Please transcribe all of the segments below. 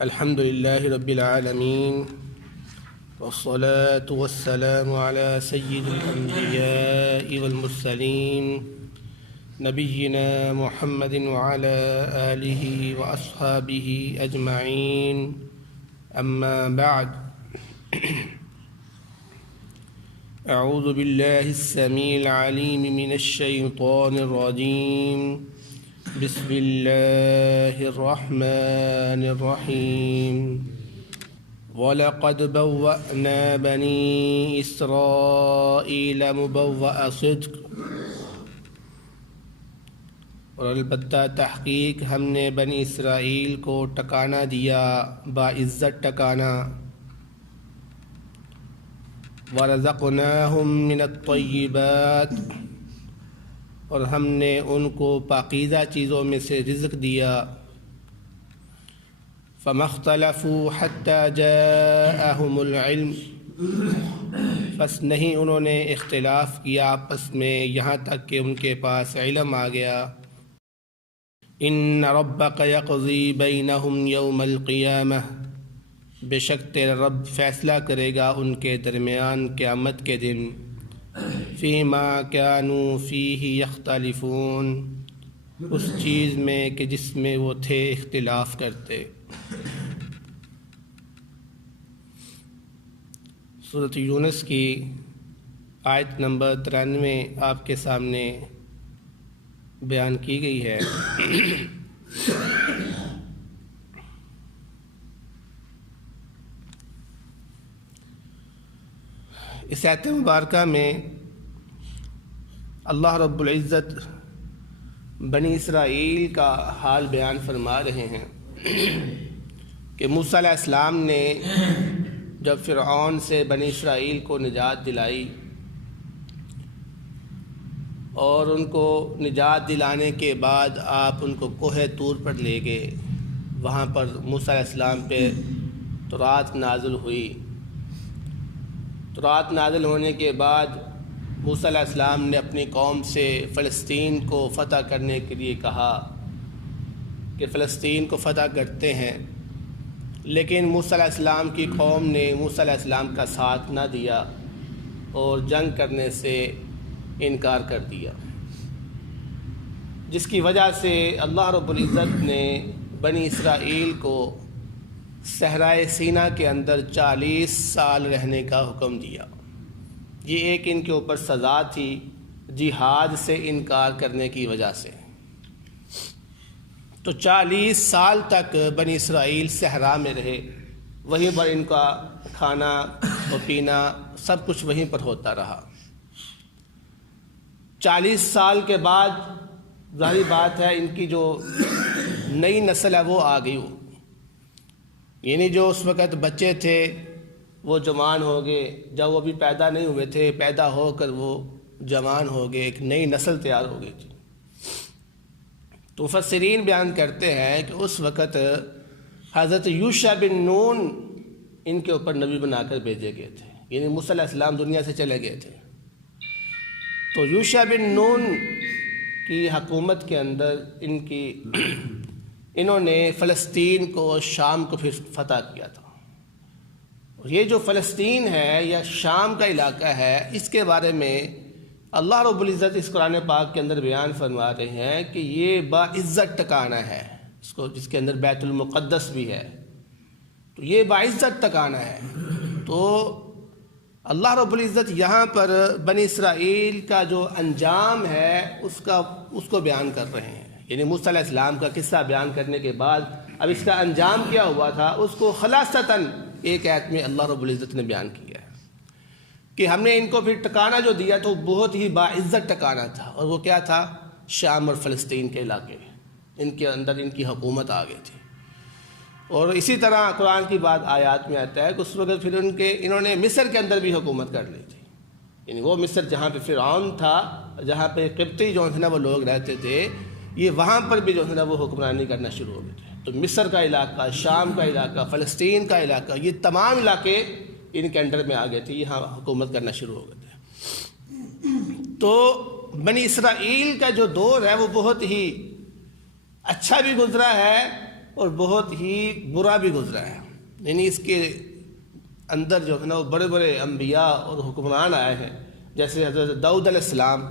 الحمد لله رب العالمين والصلاة والسلام على سيد الأنبياء والمرسلين نبينا محمد وعلى آله وأصحابه أجمعين أما بعد أعوذ بالله السميع العليم من الشيطان الرجيم بسم الله الرحمن الرحيم وَلَقَدْ بَوَّأْنَا بَنِي إِسْرَائِيلَ مُبَوَّأَ صِدْقٍ، اور البتہ تحقیق ہم نے بنی اسرائیل کو ٹکانا دیا، باعزت ٹکانا۔ وَرَزَقْنَاهُمْ مِنَ الطَّيِّبَاتِ، اور ہم نے ان کو پاکیزہ چیزوں میں سے رزق دیا۔ فَمَا اخْتَلَفُوا حَتَّى جَاءَهُمُ الْعِلْمُ، بس نہیں انہوں نے اختلاف کیا آپس میں یہاں تک کہ ان کے پاس علم آ گیا۔ إِنَّ رَبَّكَ يَقْضِي بَيْنَهُمْ يَوْمَ الْقِيَامَةِ، بے شک تیرا رب فیصلہ کرے گا ان کے درمیان قیامت کے دن۔ فِيمَا كَانُوا فِيهِ يَخْتَلِفُونَ، اس چیز میں کہ جس میں وہ تھے اختلاف کرتے۔ سورۃ یونس کی آیت نمبر 93 آپ کے سامنے بیان کی گئی ہے۔ اس آیت مبارکہ میں اللہ رب العزت بنی اسرائیل کا حال بیان فرما رہے ہیں کہ موسیٰ علیہ السلام نے جب فرعون سے بنی اسرائیل کو نجات دلائی اور ان کو نجات دلانے کے بعد آپ ان کو کوہ طور پر لے گئے، وہاں پر موسیٰ علیہ السلام پہ تورات نازل ہوئی۔ تورات نازل ہونے کے بعد موسیٰ علیہ السلام نے اپنی قوم سے فلسطین کو فتح کرنے کے لیے کہا کہ فلسطین کو فتح کرتے ہیں، لیکن موسیٰ علیہ السلام کی قوم نے موسیٰ علیہ السلام کا ساتھ نہ دیا اور جنگ کرنے سے انکار کر دیا، جس کی وجہ سے اللہ رب العزت نے بنی اسرائیل کو صحرائے سینا کے اندر 40 سال رہنے کا حکم دیا۔ یہ ایک ان کے اوپر سزا تھی جہاد سے انکار کرنے کی وجہ سے۔ تو 40 سال تک بنی اسرائیل صحرا میں رہے، وہیں پر ان کا کھانا و پینا سب کچھ وہیں پر ہوتا رہا۔ 40 سال کے بعد ظاہری بات ہے ان کی جو نئی نسل ہے وہ آ گئی، یعنی جو اس وقت بچے تھے وہ جوان ہو گئے، جب وہ بھی پیدا نہیں ہوئے تھے پیدا ہو کر وہ جوان ہو گئے، ایک نئی نسل تیار ہو گئی تھی۔ تو مفسرین بیان کرتے ہیں کہ اس وقت حضرت یوشع بن نون ان کے اوپر نبی بنا کر بھیجے گئے تھے، یعنی موسیٰ علیہ السلام دنیا سے چلے گئے تھے۔ تو یوشع بن نون کی حکومت کے اندر انہوں نے فلسطین کو شام کو پھر فتح کیا تھا۔ یہ جو فلسطین ہے یا شام کا علاقہ ہے، اس کے بارے میں اللہ رب العزت اس قرآن پاک کے اندر بیان فرما رہے ہیں کہ یہ باعزت ٹکانا ہے، اس کو جس کے اندر بیت المقدس بھی ہے، تو یہ باعزت ٹکانا ہے۔ تو اللہ رب العزت یہاں پر بنی اسرائیل کا جو انجام ہے اس کو بیان کر رہے ہیں، یعنی موسیٰ علیہ السلام کا قصہ بیان کرنے کے بعد اب اس کا انجام کیا ہوا تھا اس کو خلاصتاً ایک آیت میں اللہ رب العزت نے بیان کیا ہے کہ ہم نے ان کو پھر ٹکانا جو دیا تو بہت ہی باعزت ٹکانا تھا، اور وہ کیا تھا؟ شام اور فلسطین کے علاقے، ان کے اندر ان کی حکومت آ گئی تھی۔ اور اسی طرح قرآن کی بات آیات میں آتا ہے کہ اس وقت پھر انہوں نے مصر کے اندر بھی حکومت کر لی تھی، یعنی وہ مصر جہاں پہ فرعون تھا، جہاں پہ قبطی جو ہے نا وہ لوگ رہتے تھے، یہ وہاں پر بھی جو ہے نا وہ حکمرانی کرنا شروع ہو گئے تھے۔ تو مصر کا علاقہ، شام کا علاقہ، فلسطین کا علاقہ، یہ تمام علاقے ان کے انڈر میں آ گئے تھے، یہاں حکومت کرنا شروع ہو گئے تھے۔ تو بنی اسرائیل کا جو دور ہے وہ بہت ہی اچھا بھی گزرا ہے اور بہت ہی برا بھی گزرا ہے. یعنی اس کے اندر جو ہے نا وہ بڑے بڑے انبیاء اور حکمران آئے ہیں، جیسے حضرت داؤد علیہ السلام،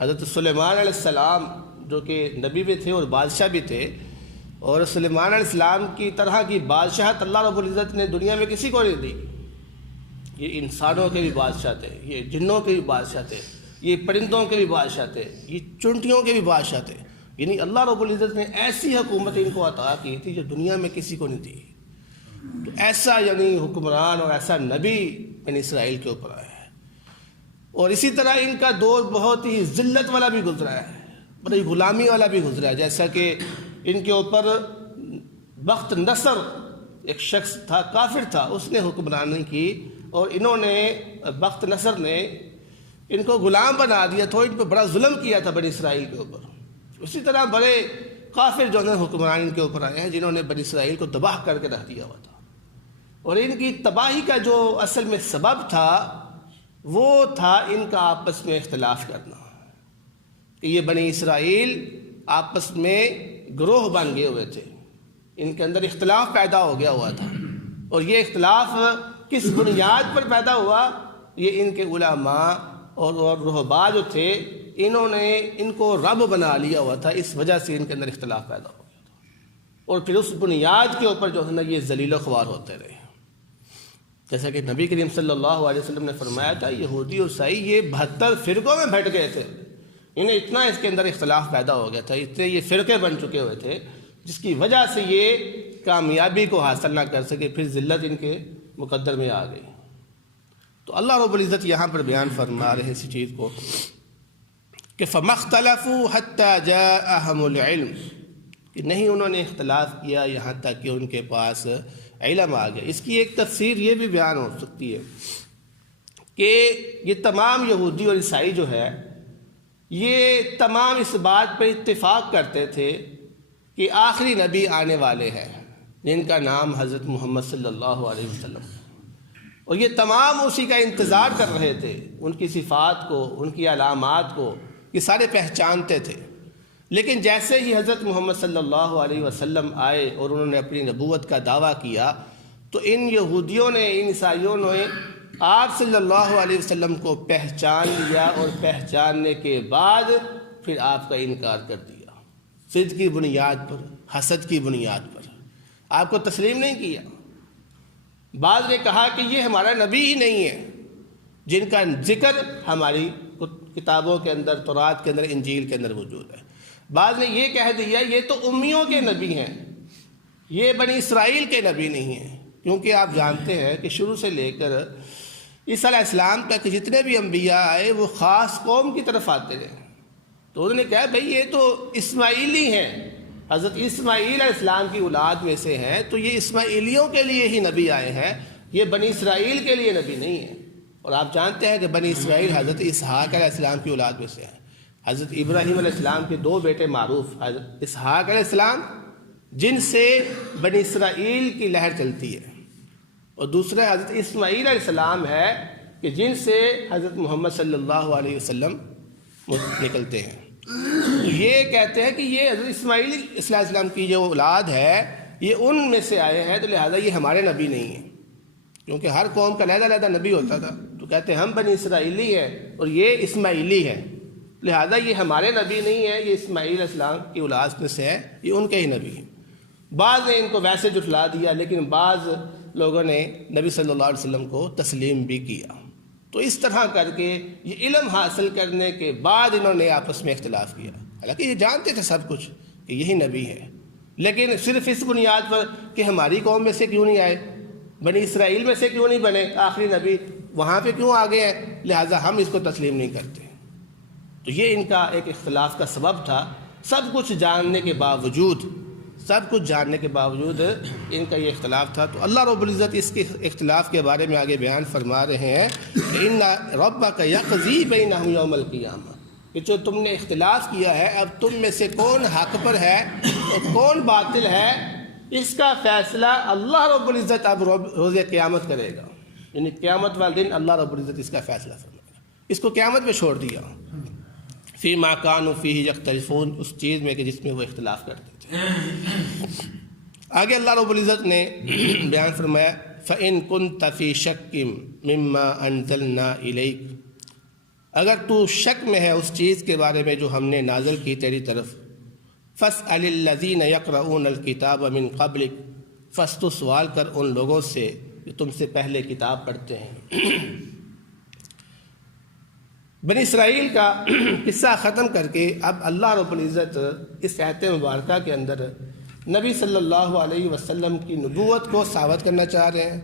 حضرت سلیمان علیہ السلام جو کہ نبی بھی تھے اور بادشاہ بھی تھے، اور سلیمان علیہ السلام کی طرح کی بادشاہت اللہ رب العزت نے دنیا میں کسی کو نہیں دی. یہ انسانوں کے بھی بادشاہ تھے، یہ جنوں کے بھی بادشاہ تھے، یہ پرندوں کے بھی بادشاہ تھے، یہ چونٹیوں کے بھی بادشاہ تھے. یعنی اللہ رب العزت نے ایسی حکومت ان کو عطا کی تھی جو دنیا میں کسی کو نہیں دی. تو ایسا یعنی حکمران اور ایسا نبی بنی اسرائیل کے اوپر آیا ہے. اور اسی طرح ان کا دور بہت ہی ذلت والا بھی گزرا ہے، بڑی غلامی والا بھی گزرا ہے. جیسا کہ ان کے اوپر بخت نصر ایک شخص تھا، کافر تھا، اس نے حکمرانی کی، اور انہوں نے بخت نصر نے ان کو غلام بنا دیا تھا، ان پہ بڑا ظلم کیا تھا بنی اسرائیل کے اوپر. اسی طرح بڑے کافر جو ہیں حکمران ان کے اوپر آئے ہیں جنہوں نے بنی اسرائیل کو تباہ کر کے رکھ دیا ہوا تھا. اور ان کی تباہی کا جو اصل میں سبب تھا وہ تھا ان کا آپس میں اختلاف کرنا، کہ یہ بنی اسرائیل آپس میں گروہ بن گئے ہوئے تھے، ان کے اندر اختلاف پیدا ہو گیا ہوا تھا. اور یہ اختلاف کس بنیاد پر پیدا ہوا؟ یہ ان کے علماء اور رہبا جو تھے انہوں نے ان کو رب بنا لیا ہوا تھا، اس وجہ سے ان کے اندر اختلاف پیدا ہو گیا تھا. اور پھر اس بنیاد کے اوپر جو ہے نا یہ ذلیل و خوار ہوتے رہے. جیسا کہ نبی کریم صلی اللہ علیہ وسلم نے فرمایا تھا، یہودی اور عیسائی یہ 72 فرقوں میں بھٹ گئے تھے. انہیں اتنا اس کے اندر اختلاف پیدا ہو گیا تھا، اتنے یہ فرقے بن چکے ہوئے تھے، جس کی وجہ سے یہ کامیابی کو حاصل نہ کر سکے، پھر ذلت ان کے مقدر میں آ گئی. تو اللہ رب العزت یہاں پر بیان فرما رہے اسی چیز کو کہ فَمَا اخْتَلَفُوا حَتَّى جَاءَهُمُ الْعِلْمُ، کہ نہیں انہوں نے اختلاف کیا یہاں تک کہ ان کے پاس علم آ گیا. اس کی ایک تفسیر یہ بھی بیان ہو سکتی ہے کہ یہ تمام یہودی اور عیسائی جو ہے یہ تمام اس بات پر اتفاق کرتے تھے کہ آخری نبی آنے والے ہیں جن کا نام حضرت محمد صلی اللہ علیہ وسلم، اور یہ تمام اسی کا انتظار کر رہے تھے. ان کی صفات کو، ان کی علامات کو یہ سارے پہچانتے تھے. لیکن جیسے ہی حضرت محمد صلی اللہ علیہ وسلم آئے اور انہوں نے اپنی نبوت کا دعویٰ کیا تو ان یہودیوں نے، ان عیسائیوں نے آپ صلی اللہ علیہ وسلم کو پہچان لیا، اور پہچاننے کے بعد پھر آپ کا انکار کر دیا، ضد کی بنیاد پر، حسد کی بنیاد پر آپ کو تسلیم نہیں کیا. بعض نے کہا کہ یہ ہمارا نبی ہی نہیں ہے جن کا ذکر ہماری کتابوں کے اندر، تورات کے اندر، انجیل کے اندر موجود ہے. بعض نے یہ کہہ دیا یہ تو امیوں کے نبی ہیں، یہ بنی اسرائیل کے نبی نہیں ہیں. کیونکہ آپ جانتے ہیں کہ شروع سے لے کر عیسیٰ علیہ السلام تک جتنے بھی انبیاء آئے وہ خاص قوم کی طرف آتے رہے. تو انہوں نے کہا بھئی یہ تو اسماعیلی ہیں، حضرت اسماعیل علیہ السلام کی اولاد میں سے ہیں، تو یہ اسماعیلیوں کے لیے ہی نبی آئے ہیں، یہ بنی اسرائیل کے لیے نبی نہیں ہیں. اور آپ جانتے ہیں کہ بنی اسرائیل حضرت اسحاق علیہ السلام کی اولاد میں سے ہیں. حضرت ابراہیم علیہ السلام کے 2 بیٹے معروف، حضرت اسحاق علیہ السلام جن سے بنی اسرائیل کی لہر چلتی ہے، اور دوسرا حضرت اسماعیل علیہ السلام ہے کہ جن سے حضرت محمد صلی اللہ علیہ وسلم نکلتے ہیں. تو یہ کہتے ہیں کہ یہ حضرت اسماعیل علیہ السلام کی جو اولاد ہے یہ ان میں سے آئے ہیں، تو لہٰذا یہ ہمارے نبی نہیں ہیں. کیونکہ ہر قوم کا علیحدہ نبی ہوتا تھا، تو کہتے ہیں ہم بنی اسرائیلی ہیں اور یہ اسماعیلی ہیں، لہذا یہ ہمارے نبی نہیں ہے، یہ اسماعیل علیہ السلام کی اولاد میں سے ہے، یہ ان کے ہی نبی ہیں. بعض نے ان کو ویسے جھٹلا دیا، لیکن بعض لوگوں نے نبی صلی اللہ علیہ وسلم کو تسلیم بھی کیا. تو اس طرح کر کے یہ علم حاصل کرنے کے بعد انہوں نے آپس میں اختلاف کیا. حالانکہ یہ جانتے تھے سب کچھ کہ یہی نبی ہے، لیکن صرف اس بنیاد پر کہ ہماری قوم میں سے کیوں نہیں آئے، بنی اسرائیل میں سے کیوں نہیں بنے آخری نبی، وہاں پہ کیوں آ گئے ہیں، لہٰذا ہم اس کو تسلیم نہیں کرتے. تو یہ ان کا ایک اختلاف کا سبب تھا. سب کچھ جاننے کے باوجود ان کا یہ اختلاف تھا. تو اللہ رب العزت اس کے اختلاف کے بارے میں آگے بیان فرما رہے ہیں کہ ان ربک یقضی بینہم یوم القیامہ، کہ جو تم نے اختلاف کیا ہے اب تم میں سے کون حق پر ہے اور کون باطل ہے، اس کا فیصلہ اللہ رب العزت اب روز قیامت کرے گا. یعنی قیامت والے دن اللہ رب العزت اس کا فیصلہ فرمائے گا. اس کو قیامت میں چھوڑ دیا فیما کانوا فیہ یختلفون، اس چیز میں کہ جس میں وہ اختلاف کرتے تھے. آگے اللہ رب العزت نے بیان فرمایا فَإِن كُنْتَ فِي شَكٍّ مِّمَّا أَنزَلْنَا إِلَيْكَ، اگر تو شک میں ہے اس چیز کے بارے میں جو ہم نے نازل کی تیری طرف، فَاسْأَلِ الَّذِينَ يَقْرَؤُونَ الْكِتَابَ مِن قَبْلِكَ، پس تو سوال کر ان لوگوں سے جو تم سے پہلے کتاب پڑھتے ہیں۔ بنی اسرائیل کا قصہ ختم کر کے اب اللہ رب العزت اس آیت مبارکہ کے اندر نبی صلی اللہ علیہ وسلم کی نبوت کو ثابت کرنا چاہ رہے ہیں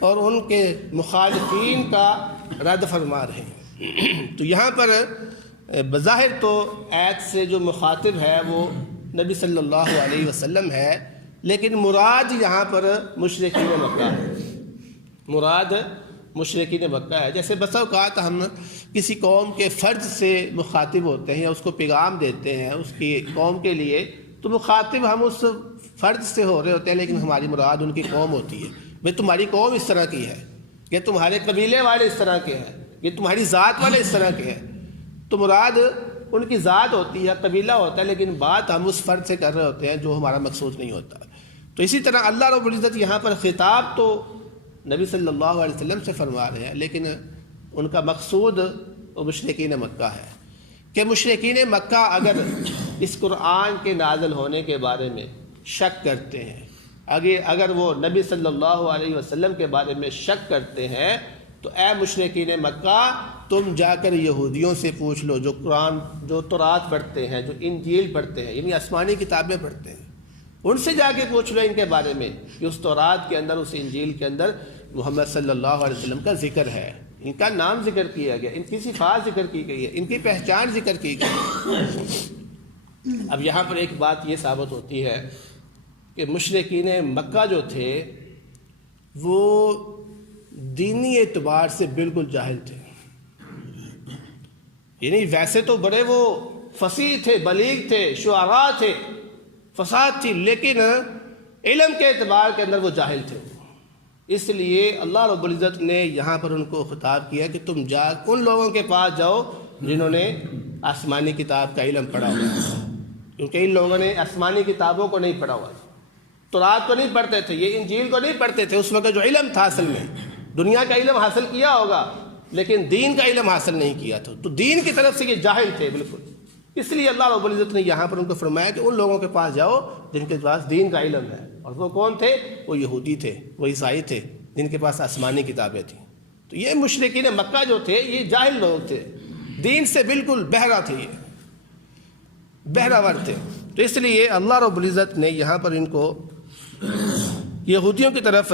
اور ان کے مخالفین کا رد فرما رہے ہیں۔ تو یہاں پر بظاہر تو آیت سے جو مخاطب ہے وہ نبی صلی اللہ علیہ وسلم ہے، لیکن مراد یہاں پر مشرکین مکہ ہے، مراد مشرکین مکہ ہے۔ جیسے بسا اوقات ہم کسی قوم کے فرد سے مخاطب ہوتے ہیں یا اس کو پیغام دیتے ہیں اس کی قوم کے لیے، تو مخاطب ہم اس فرد سے ہو رہے ہوتے ہیں لیکن ہماری مراد ان کی قوم ہوتی ہے۔ بھئی تمہاری قوم اس طرح کی ہے، یہ تمہارے قبیلے والے اس طرح کے ہیں، یہ تمہاری ذات والے اس طرح کے ہیں، تو مراد ان کی ذات ہوتی ہے، قبیلہ ہوتا ہے، لیکن بات ہم اس فرد سے کر رہے ہوتے ہیں جو ہمارا مقصود نہیں ہوتا۔ تو اسی طرح اللہ رب العزت یہاں پر خطاب تو نبی صلی اللہ علیہ وسلم سے فرما رہے ہیں، لیکن ان کا مقصود وہ مشرکین مکہ ہے کہ مشرکین مکہ اگر اس قرآن کے نازل ہونے کے بارے میں شک کرتے ہیں، اگر وہ نبی صلی اللہ علیہ وسلم کے بارے میں شک کرتے ہیں، تو اے مشرکین مکہ تم جا کر یہودیوں سے پوچھ لو جو قرآن، جو تورات پڑھتے ہیں، جو انجیل پڑھتے ہیں، یعنی آسمانی کتابیں پڑھتے ہیں، ان سے جا کے پوچھ لو ان کے بارے میں کہ اس تورات کے اندر، اس انجیل کے اندر محمد صلی اللہ علیہ وسلم کا ذکر ہے، ان کا نام ذکر کیا گیا، ان کی صفات ذکر کی گئی ہے، ان کی پہچان ذکر کی گئی۔ اب یہاں پر ایک بات یہ ثابت ہوتی ہے کہ مشرکین مکہ جو تھے وہ دینی اعتبار سے بالکل جاہل تھے، یعنی ویسے تو بڑے وہ فصیح تھے، بلیغ تھے، شعراء تھے، فصاحت تھی، لیکن علم کے اعتبار کے اندر وہ جاہل تھے۔ اس لیے اللہ رب العزت نے یہاں پر ان کو خطاب کیا کہ تم جا ان لوگوں کے پاس جاؤ جنہوں نے آسمانی کتاب کا علم پڑھا ہوا ہے، کیونکہ ان لوگوں نے آسمانی کتابوں کو نہیں پڑھا ہوا تھا، تورات کو نہیں پڑھتے تھے، یہ انجیل کو نہیں پڑھتے تھے۔ اس وقت جو علم تھا اصل میں دنیا کا علم حاصل کیا ہوگا لیکن دین کا علم حاصل نہیں کیا تھا، تو دین کی طرف سے یہ جاہل تھے بالکل۔ اس لیے اللہ رب العزت نے یہاں پر ان کو فرمایا کہ ان لوگوں کے پاس جاؤ جن کے پاس دین کا علم ہے، اور وہ کون تھے؟ وہ یہودی تھے، وہ عیسائی تھے، جن کے پاس آسمانی کتابیں تھیں۔ تو یہ مشرکین مکہ جو تھے یہ جاہل لوگ تھے، دین سے بالکل بہرا تھے، یہ بہراور تھے۔ تو اس لیے اللہ رب العزت نے یہاں پر ان کو یہودیوں کی طرف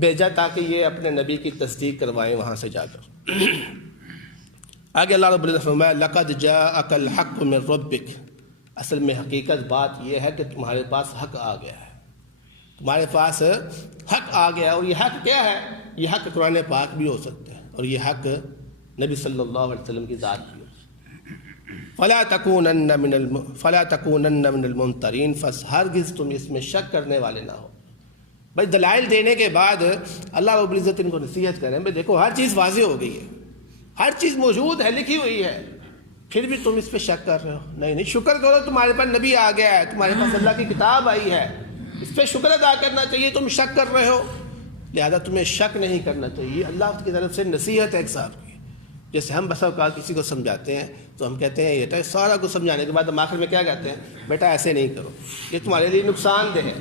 بھیجا تاکہ یہ اپنے نبی کی تصدیق کروائیں وہاں سے جا کر۔ آگے اللہ رب العزت فرمایا لَقَدْ جَاءَكَ الْحَقُّ مِن رَبِّكَ، اصل میں حقیقت بات یہ ہے کہ تمہارے پاس حق آ گیا ہے، تمہارے پاس حق آ گیا۔ اور یہ حق کیا ہے؟ یہ حق قرآن پاک بھی ہو سکتا ہے اور یہ حق نبی صلی اللہ علیہ وسلم کی ذات بھی ہو سکتا ہے۔ فَلَا تَكُونَنَّ مِنَ الْمُمْتَرِينَ، بس ہرگز تم اس میں شک کرنے والے نہ ہو۔ بھائی دلائل دینے کے بعد اللہ رب العزت ان کو نصیحت کریں، بھائی دیکھو ہر چیز واضح ہو گئی ہے، ہر چیز موجود ہے، لکھی ہوئی ہے، پھر بھی تم اس پہ شک کر رہے ہو۔ نہیں، شکر کرو تمہارے پاس نبی آ گیا ہے، تمہارے پاس اللہ کی کتاب آئی ہے، اس پہ شکر ادا کرنا چاہیے، تم شک کر رہے ہو، لہذا تمہیں شک نہیں کرنا چاہیے۔ اللہ کی طرف سے نصیحت ہے ایک صاحب کی۔ جیسے ہم بسا اوقات کسی کو سمجھاتے ہیں تو ہم کہتے ہیں بیٹا سارا کچھ سمجھانے کے بعد ہم آخر میں کیا کہتے ہیں؟ بیٹا ایسے نہیں کرو، یہ تمہارے لیے نقصان دہ ہے،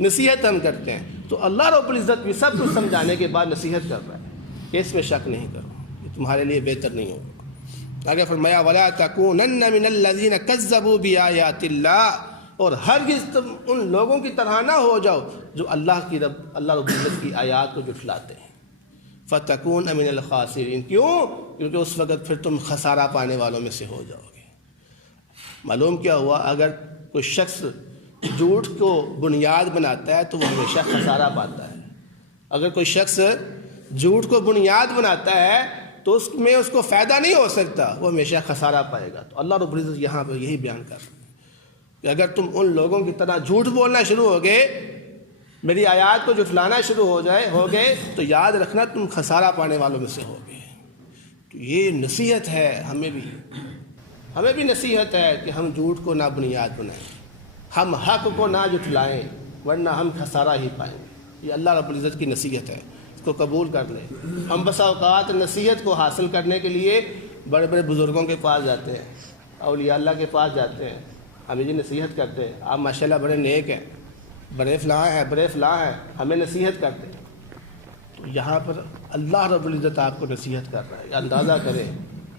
نصیحت ہم کرتے ہیں۔ تو اللہ رب العزت بھی سب کچھ سمجھانے کے بعد نصیحت کر رہا ہے کہ اس میں شک نہیں کرو، یہ تمہارے لیے بہتر نہیں ہوگا۔ آگے فرمایا وَلَا تَكُونَنَّ مِنَ الَّذِينَ كَذَّبُوا بِآيَاتِ اللَّهِ، اور ہرگز تم ان لوگوں کی طرح نہ ہو جاؤ جو اللہ رب العزت کی آیات کو جھٹلاتے ہیں۔ فَتَكُونَ مِنَ الْخَاسِرِينَ، کیوں؟ کیونکہ اس وقت پھر تم خسارہ پانے والوں میں سے ہو جاؤ گے۔ معلوم کیا ہوا؟ اگر کوئی شخص جھوٹ کو بنیاد بناتا ہے تو وہ ہمیشہ خسارہ پاتا ہے۔ اگر کوئی شخص جھوٹ کو بنیاد بناتا ہے تو اس میں اس کو فائدہ نہیں ہو سکتا، وہ ہمیشہ خسارہ پائے گا۔ تو اللہ رب العزت یہاں پر یہی بیان کر رہا ہے کہ اگر تم ان لوگوں کی طرح جھوٹ بولنا شروع ہو گئے، میری آیات کو جھٹلانا شروع ہو گئے تو یاد رکھنا تم خسارہ پانے والوں میں سے ہو گئے۔ تو یہ نصیحت ہے، ہمیں بھی نصیحت ہے کہ ہم جھوٹ کو نہ بنیاد بنائیں، ہم حق کو نہ جھٹلائیں، ورنہ ہم خسارہ ہی پائیں گے۔ یہ اللہ رب العزت کی نصیحت ہے، اس کو قبول کر لیں۔ ہم بسا اوقات نصیحت کو حاصل کرنے کے لیے بڑے بڑے بزرگوں کے پاس جاتے ہیں، اولیاء اللہ کے پاس جاتے ہیں، ہمیں جی نصیحت کرتے ہیں، آپ ماشاءاللہ بڑے نیک ہیں، بڑے فلاں ہیں، بڑے فلاں ہیں، ہمیں نصیحت کرتے ہیں۔ تو یہاں پر اللہ رب العزت آپ کو نصیحت کر رہا ہے۔ اندازہ کریں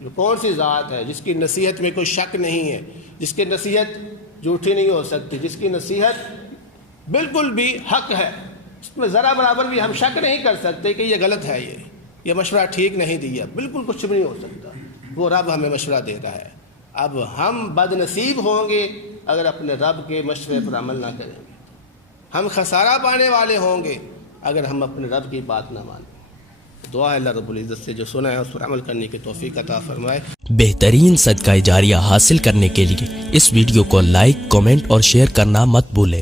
جو کون سی ذات ہے جس کی نصیحت میں کوئی شک نہیں ہے، جس کی نصیحت جھوٹی نہیں ہو سکتی، جس کی نصیحت بالکل بھی حق ہے، اس میں ذرا برابر بھی ہم شک نہیں کر سکتے کہ یہ غلط ہے، یہ مشورہ ٹھیک نہیں دیا، بالکل کچھ بھی نہیں ہو سکتا۔ وہ رب ہمیں مشورہ دے رہا ہے۔ اب ہم بد نصیب ہوں گے اگر اپنے رب کے مشورے پر عمل نہ کریں گے، ہم خسارہ پانے والے ہوں گے اگر ہم اپنے رب کی بات نہ مانیں۔ دعا ہے اللہ رب العزت سے جو سنا ہے اس پر عمل کرنے کی توفیق عطا فرمائے۔ بہترین صدقہ جاریہ حاصل کرنے کے لیے اس ویڈیو کو لائک، کمنٹ اور شیئر کرنا مت بھولیں۔